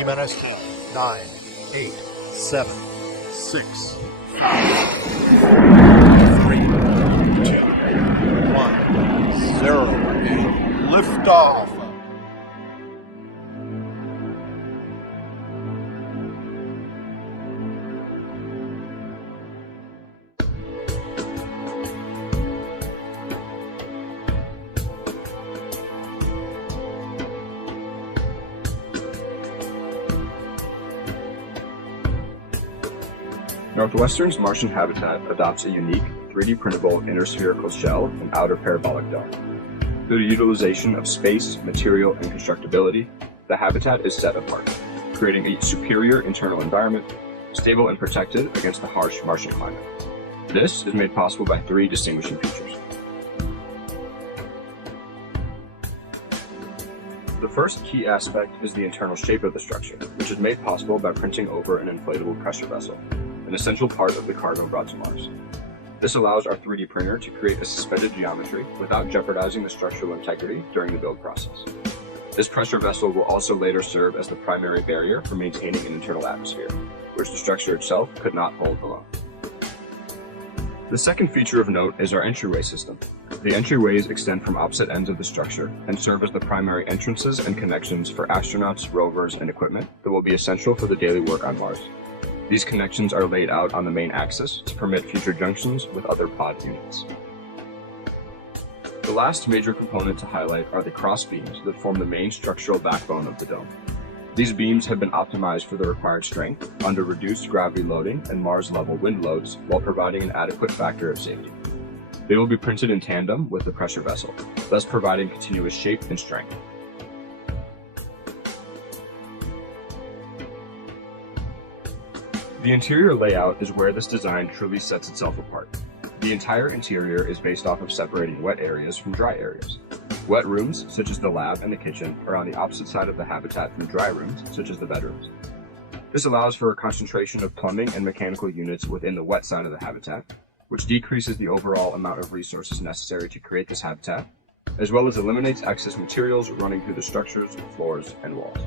T-minus 9, 8, 7, 6, 5, 3, 2, 1, 0, and liftoff. Northwestern's Martian habitat adopts a unique 3D printable inner spherical shell and outer parabolic dome. Through the utilization of space, material, and constructability, the habitat is set apart, creating a superior internal environment, stable and protected against the harsh Martian climate. This is made possible by three distinguishing features. The first key aspect is the internal shape of the structure, which is made possible by printing over an inflatable pressure vessel, an essential part of the cargo brought to Mars. This allows our 3D printer to create a suspended geometry without jeopardizing the structural integrity during the build process. This pressure vessel will also later serve as the primary barrier for maintaining an internal atmosphere, which the structure itself could not hold alone. The second feature of note is our entryway system. The entryways extend from opposite ends of the structure and serve as the primary entrances and connections for astronauts, rovers, and equipment that will be essential for the daily work on Mars. These connections are laid out on the main axis to permit future junctions with other pod units. The last major component to highlight are the cross beams that form the main structural backbone of the dome. These beams have been optimized for the required strength under reduced gravity loading and Mars-level wind loads while providing an adequate factor of safety. They will be printed in tandem with the pressure vessel, thus providing continuous shape and strength. The interior layout is where this design truly sets itself apart. The entire interior is based off of separating wet areas from dry areas. Wet rooms, such as the lab and the kitchen, are on the opposite side of the habitat from dry rooms, such as the bedrooms. This allows for a concentration of plumbing and mechanical units within the wet side of the habitat, which decreases the overall amount of resources necessary to create this habitat, as well as eliminates excess materials running through the structures, floors, and walls.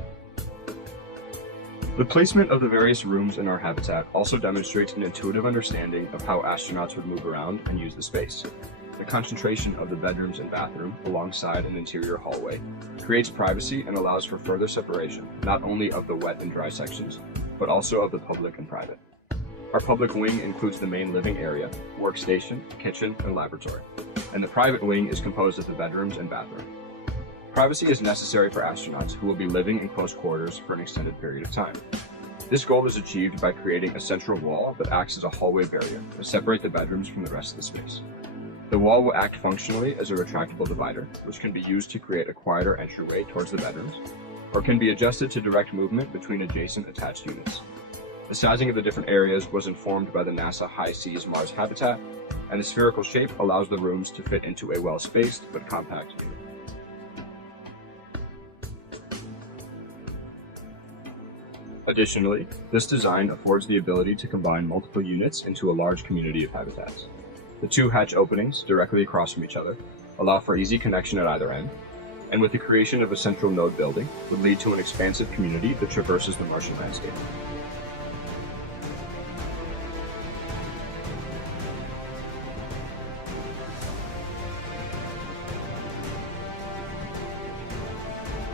The placement of the various rooms in our habitat also demonstrates an intuitive understanding of how astronauts would move around and use the space. The concentration of the bedrooms and bathroom alongside an interior hallway creates privacy and allows for further separation, not only of the wet and dry sections, but also of the public and private. Our public wing includes the main living area, workstation, kitchen, and laboratory, and the private wing is composed of the bedrooms and bathroom. Privacy is necessary for astronauts who will be living in close quarters for an extended period of time. This goal is achieved by creating a central wall that acts as a hallway barrier to separate the bedrooms from the rest of the space. The wall will act functionally as a retractable divider, which can be used to create a quieter entryway towards the bedrooms, or can be adjusted to direct movement between adjacent attached units. The sizing of the different areas was informed by the NASA High Seas Mars habitat, and the spherical shape allows the rooms to fit into a well-spaced but compact unit. Additionally, this design affords the ability to combine multiple units into a large community of habitats. The two hatch openings, directly across from each other, allow for easy connection at either end, and with the creation of a central node building, would lead to an expansive community that traverses the Martian landscape.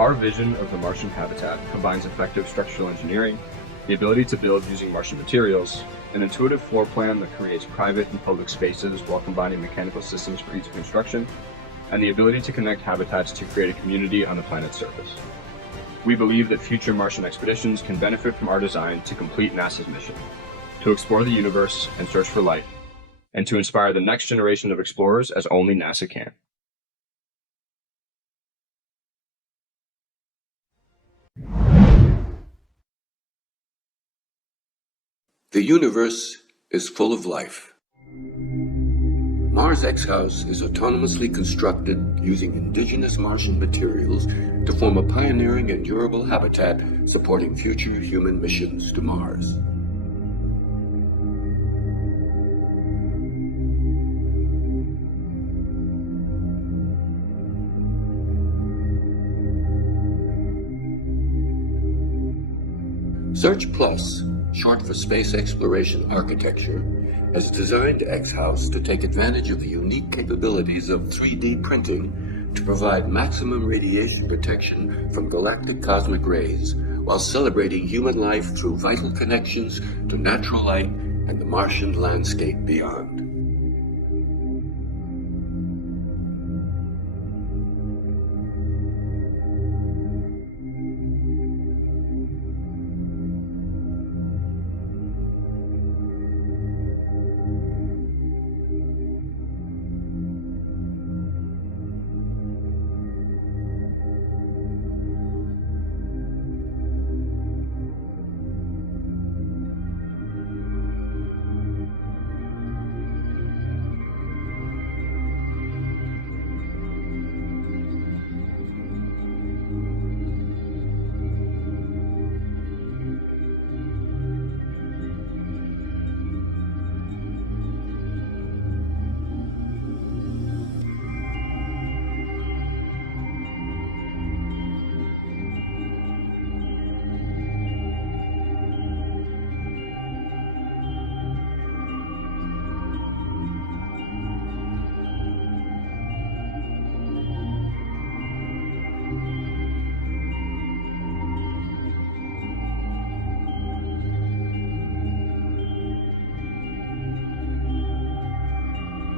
Our vision of the Martian habitat combines effective structural engineering, the ability to build using Martian materials, an intuitive floor plan that creates private and public spaces while combining mechanical systems for ease of construction, and the ability to connect habitats to create a community on the planet's surface. We believe that future Martian expeditions can benefit from our design to complete NASA's mission, to explore the universe and search for life, and to inspire the next generation of explorers as only NASA can. The universe is full of life. Mars X House is autonomously constructed using indigenous Martian materials to form a pioneering and durable habitat supporting future human missions to Mars. Search Plus, short for Space Exploration Architecture, has designed X-House to take advantage of the unique capabilities of 3D printing to provide maximum radiation protection from galactic cosmic rays while celebrating human life through vital connections to natural light and the Martian landscape beyond.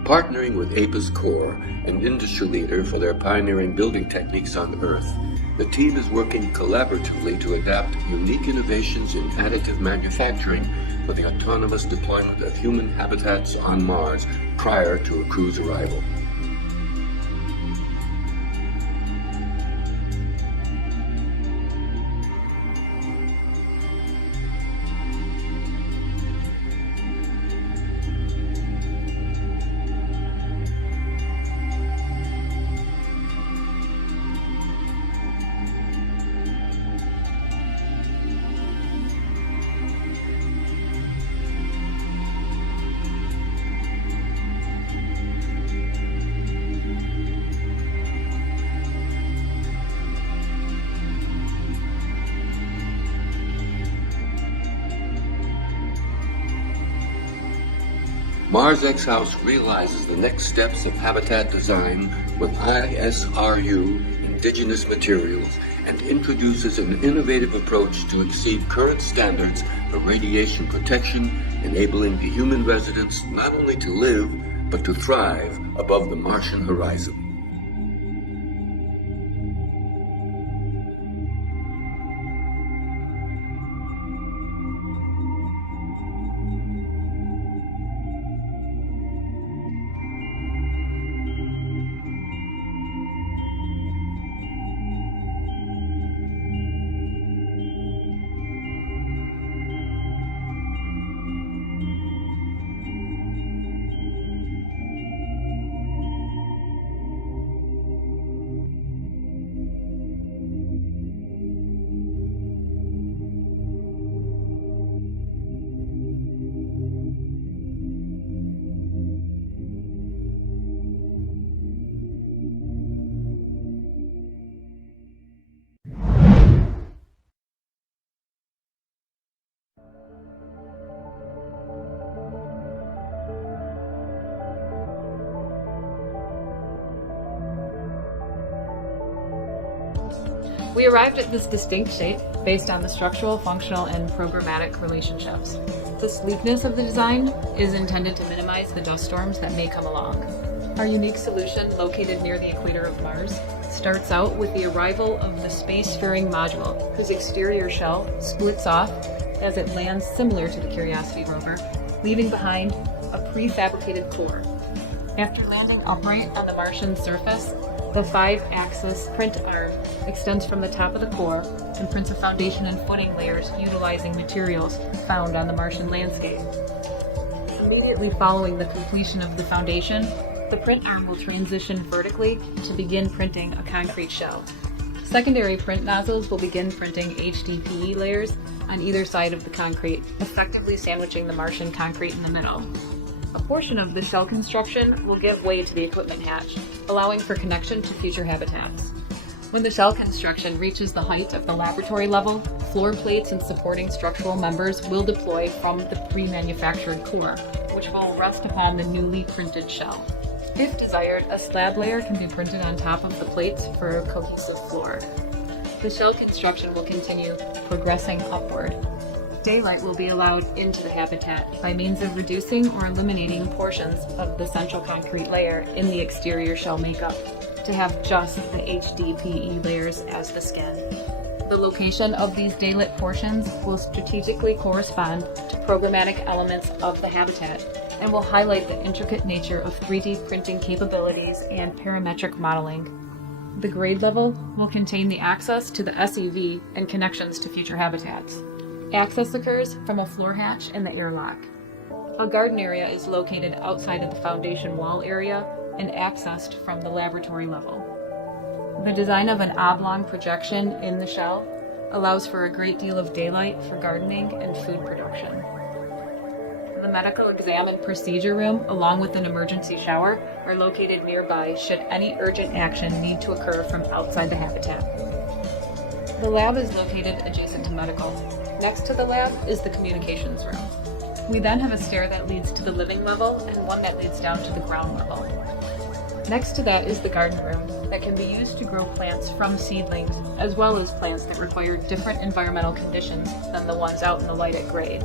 Partnering with APA's core, an industry leader for their pioneering building techniques on Earth, the team is working collaboratively to adapt unique innovations in additive manufacturing for the autonomous deployment of human habitats on Mars prior to a crew's arrival. Mars X-House realizes the next steps of habitat design with ISRU indigenous materials and introduces an innovative approach to exceed current standards for radiation protection, enabling the human residents not only to live, but to thrive above the Martian horizon. We arrived at this distinct shape based on the structural, functional, and programmatic relationships. The sleekness of the design is intended to minimize the dust storms that may come along. Our unique solution, located near the equator of Mars, starts out with the arrival of the space-faring module, whose exterior shell splits off as it lands similar to the Curiosity rover, leaving behind a prefabricated core. After landing upright on the Martian surface, the 5-axis print arm extends from the top of the core and prints a foundation and footing layers utilizing materials found on the Martian landscape. Immediately following the completion of the foundation, the print arm will transition vertically to begin printing a concrete shell. Secondary print nozzles will begin printing HDPE layers on either side of the concrete, effectively sandwiching the Martian concrete in the middle. A portion of the shell construction will give way to the equipment hatch, allowing for connection to future habitats. When the shell construction reaches the height of the laboratory level, floor plates and supporting structural members will deploy from the pre-manufactured core, which will rest upon the newly printed shell. If desired, a slab layer can be printed on top of the plates for a cohesive floor. The shell construction will continue, progressing upward. Daylight will be allowed into the habitat by means of reducing or eliminating portions of the central concrete layer in the exterior shell makeup to have just the HDPE layers as the skin. The location of these daylit portions will strategically correspond to programmatic elements of the habitat and will highlight the intricate nature of 3D printing capabilities and parametric modeling. The grade level will contain the access to the SEV and connections to future habitats. Access occurs from a floor hatch in the airlock. A garden area is located outside of the foundation wall area and accessed from the laboratory level. The design of an oblong projection in the shell allows for a great deal of daylight for gardening and food production. The medical exam and procedure room, along with an emergency shower, are located nearby should any urgent action need to occur from outside the habitat. The lab is located adjacent to medical. Next to the lab is the communications room. We then have a stair that leads to the living level and one that leads down to the ground level. Next to that is the garden room that can be used to grow plants from seedlings, as well as plants that require different environmental conditions than the ones out in the light at grade.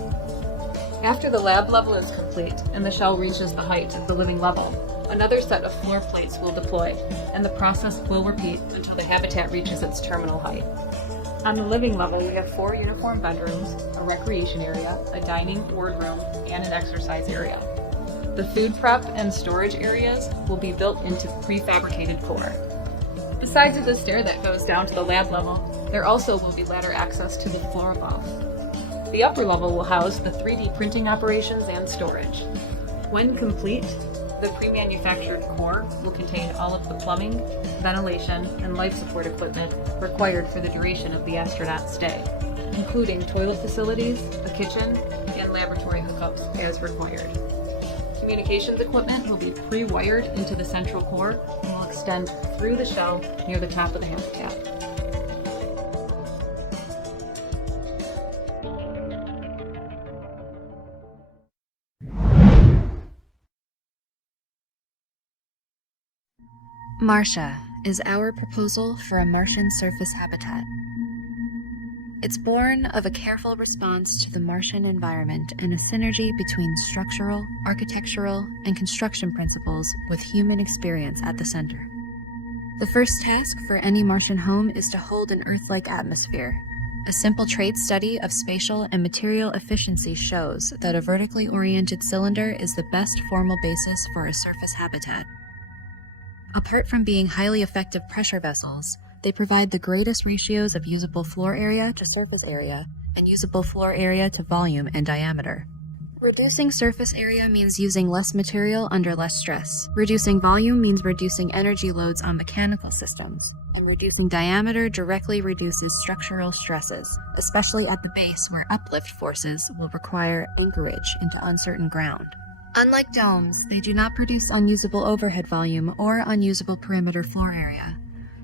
After the lab level is complete and the shell reaches the height of the living level, another set of floor plates will deploy, and the process will repeat until the habitat reaches its terminal height. On the living level, we have 4 uniform bedrooms, a recreation area, a dining wardroom, and an exercise area. The food prep and storage areas will be built into the prefabricated core. Besides the stair that goes down to the lab level, there also will be ladder access to the floor above. The upper level will house the 3D printing operations and storage. When complete, the pre-manufactured core will contain all of the plumbing, ventilation, and life support equipment required for the duration of the astronaut's stay, including toilet facilities, a kitchen, and laboratory hookups as required. Communications equipment will be pre-wired into the central core and will extend through the shell near the top of the habitat. Marcia is our proposal for a Martian surface habitat. It's born of a careful response to the Martian environment and a synergy between structural, architectural, and construction principles with human experience at the center. The first task for any Martian home is to hold an Earth-like atmosphere. A simple trait study of spatial and material efficiency shows that a vertically oriented cylinder is the best formal basis for a surface habitat. Apart from being highly effective pressure vessels, they provide the greatest ratios of usable floor area to surface area and usable floor area to volume and diameter. Reducing surface area means using less material under less stress. Reducing volume means reducing energy loads on mechanical systems. And reducing diameter directly reduces structural stresses, especially at the base where uplift forces will require anchorage into uncertain ground. Unlike domes, they do not produce unusable overhead volume or unusable perimeter floor area.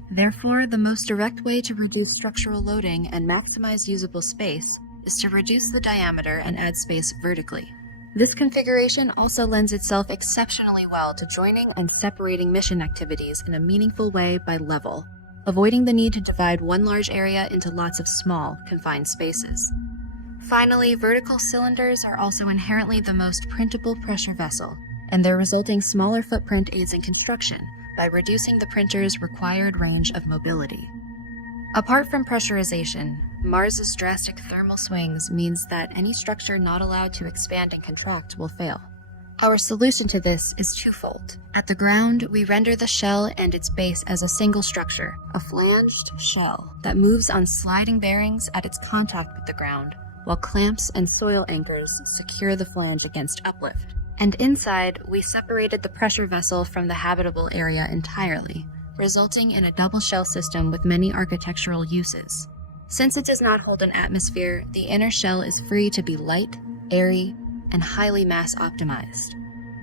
Therefore, the most direct way to reduce structural loading and maximize usable space is to reduce the diameter and add space vertically. This configuration also lends itself exceptionally well to joining and separating mission activities in a meaningful way by level, avoiding the need to divide one large area into lots of small, confined spaces. Finally, vertical cylinders are also inherently the most printable pressure vessel, and their resulting smaller footprint aids in construction by reducing the printer's required range of mobility. Apart from pressurization, Mars's drastic thermal swings means that any structure not allowed to expand and contract will fail. Our solution to this is twofold. At the ground, we render the shell and its base as a single structure, a flanged shell that moves on sliding bearings at its contact with the ground, while clamps and soil anchors secure the flange against uplift. And inside, we separated the pressure vessel from the habitable area entirely, resulting in a double shell system with many architectural uses. Since it does not hold an atmosphere, the inner shell is free to be light, airy, and highly mass optimized.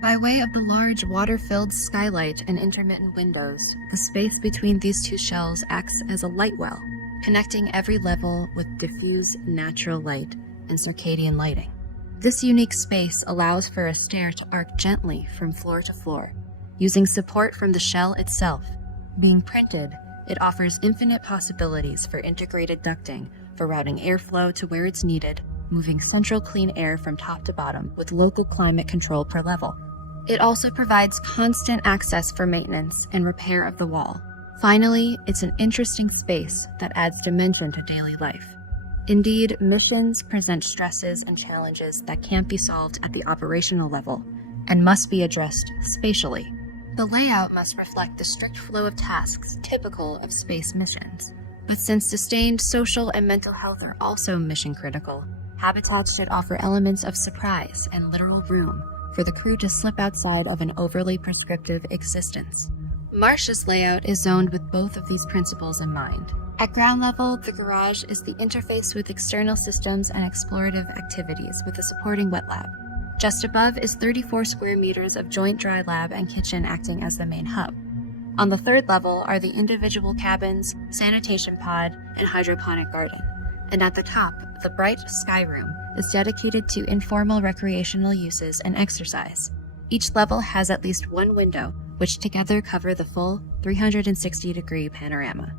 By way of the large water-filled skylight and intermittent windows, the space between these two shells acts as a light well, connecting every level with diffuse natural light and circadian lighting. This unique space allows for a stair to arc gently from floor to floor, using support from the shell itself. Being printed, it offers infinite possibilities for integrated ducting, for routing airflow to where it's needed, moving central clean air from top to bottom with local climate control per level. It also provides constant access for maintenance and repair of the wall. Finally, it's an interesting space that adds dimension to daily life. Indeed, missions present stresses and challenges that can't be solved at the operational level and must be addressed spatially. The layout must reflect the strict flow of tasks typical of space missions. But since sustained social and mental health are also mission critical, habitats should offer elements of surprise and literal room for the crew to slip outside of an overly prescriptive existence. Marsh's layout is zoned with both of these principles in mind. At ground level, the garage is the interface with external systems and explorative activities with a supporting wet lab. Just above is 34 square meters of joint dry lab and kitchen acting as the main hub. On the third level are the individual cabins, sanitation pod, and hydroponic garden. And at the top, the bright sky room is dedicated to informal recreational uses and exercise. Each level has at least one window, which together cover the full 360-degree panorama.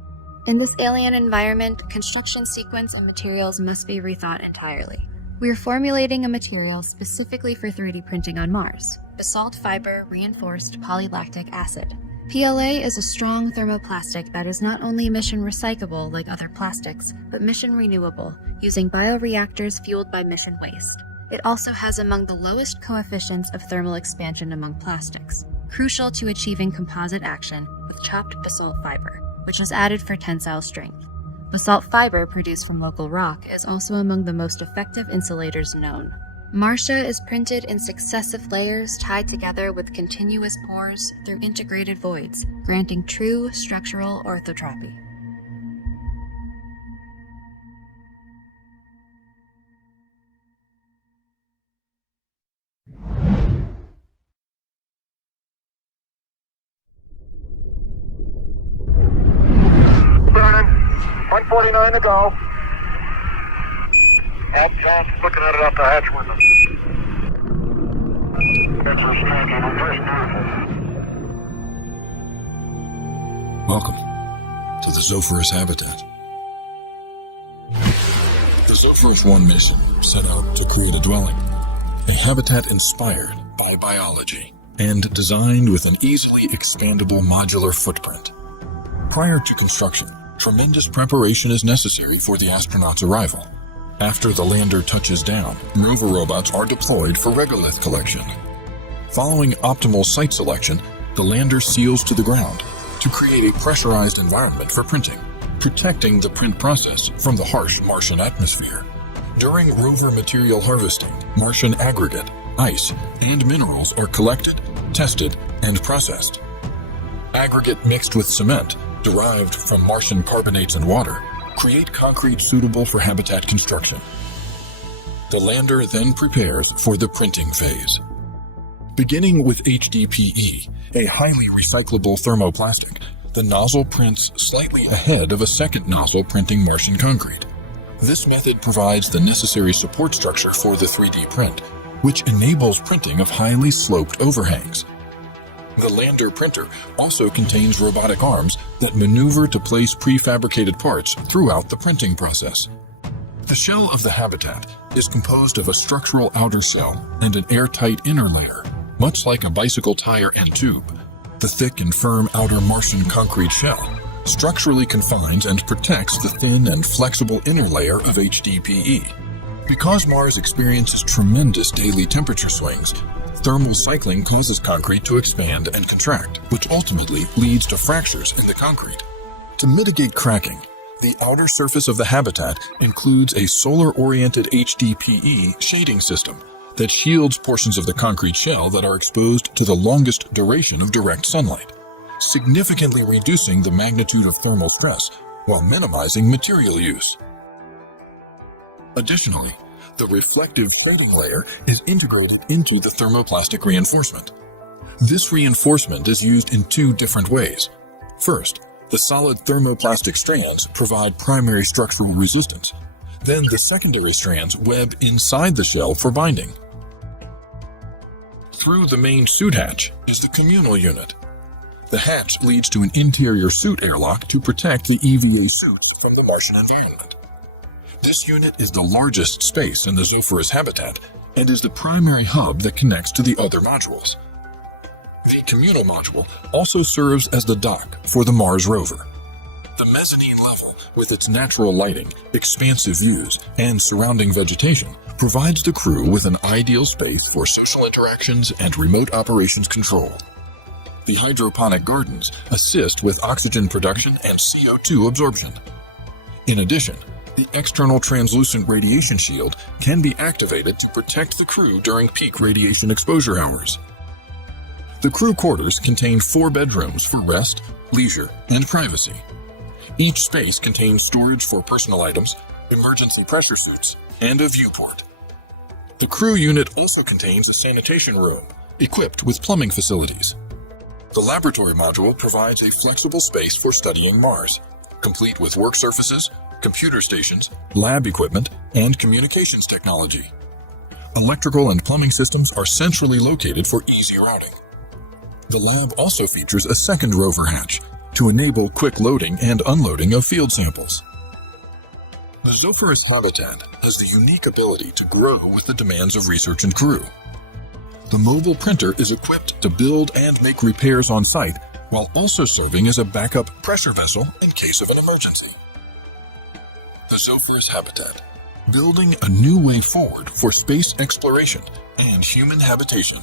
In this alien environment, construction sequence and materials must be rethought entirely. We are formulating a material specifically for 3D printing on Mars, basalt fiber reinforced polylactic acid. PLA is a strong thermoplastic that is not only mission recyclable like other plastics, but mission renewable, using bioreactors fueled by mission waste. It also has among the lowest coefficients of thermal expansion among plastics, crucial to achieving composite action with chopped basalt fiber, which was added for tensile strength. Basalt fiber produced from local rock is also among the most effective insulators known. Marcia is printed in successive layers tied together with continuous pores through integrated voids, granting true structural orthotropy. Burning. 149 to go. John's looking at it out the hatch window. Welcome to the Zopherus habitat. The Zopherus 1 mission set out to create a dwelling, a habitat inspired by biology and designed with an easily expandable modular footprint. Prior to construction, tremendous preparation is necessary for the astronauts' arrival. After the lander touches down, rover robots are deployed for regolith collection. Following optimal site selection, the lander seals to the ground to create a pressurized environment for printing, protecting the print process from the harsh Martian atmosphere. During rover material harvesting, Martian aggregate, ice, and minerals are collected, tested, and processed. Aggregate mixed with cement, derived from Martian carbonates and water, create concrete suitable for habitat construction. The lander then prepares for the printing phase. Beginning with HDPE, a highly recyclable thermoplastic, the nozzle prints slightly ahead of a second nozzle printing Martian concrete. This method provides the necessary support structure for the 3D print, which enables printing of highly sloped overhangs. The lander printer also contains robotic arms that maneuver to place prefabricated parts throughout the printing process. The shell of the habitat is composed of a structural outer shell and an airtight inner layer, much like a bicycle tire and tube. The thick and firm outer Martian concrete shell structurally confines and protects the thin and flexible inner layer of HDPE. Because Mars experiences tremendous daily temperature swings, thermal cycling causes concrete to expand and contract, which ultimately leads to fractures in the concrete. To mitigate cracking, the outer surface of the habitat includes a solar-oriented HDPE shading system that shields portions of the concrete shell that are exposed to the longest duration of direct sunlight, significantly reducing the magnitude of thermal stress while minimizing material use. Additionally, the reflective shading layer is integrated into the thermoplastic reinforcement. This reinforcement is used in two different ways. First, The solid thermoplastic strands provide primary structural resistance. Then the secondary strands web inside the shell for binding. Through the main suit hatch is the communal unit. The hatch leads to an interior suit airlock to protect the EVA suits from the Martian environment. This unit is the largest space in the Zopherus habitat and is the primary hub that connects to the other modules. The communal module also serves as the dock for the Mars rover. The mezzanine level, with its natural lighting, expansive views, and surrounding vegetation, provides the crew with an ideal space for social interactions and remote operations control. The hydroponic gardens assist with oxygen production and CO2 absorption. In addition, the external translucent radiation shield can be activated to protect the crew during peak radiation exposure hours. The crew quarters contain 4 bedrooms for rest, leisure, and privacy. Each space contains storage for personal items, emergency pressure suits, and a viewport. The crew unit also contains a sanitation room, equipped with plumbing facilities. The laboratory module provides a flexible space for studying Mars, complete with work surfaces, computer stations, lab equipment, and communications technology. Electrical and plumbing systems are centrally located for easy routing. The lab also features a second rover hatch to enable quick loading and unloading of field samples. The Zopherus habitat has the unique ability to grow with the demands of research and crew. The mobile printer is equipped to build and make repairs on site while also serving as a backup pressure vessel in case of an emergency. The Zopherus habitat, building a new way forward for space exploration and human habitation.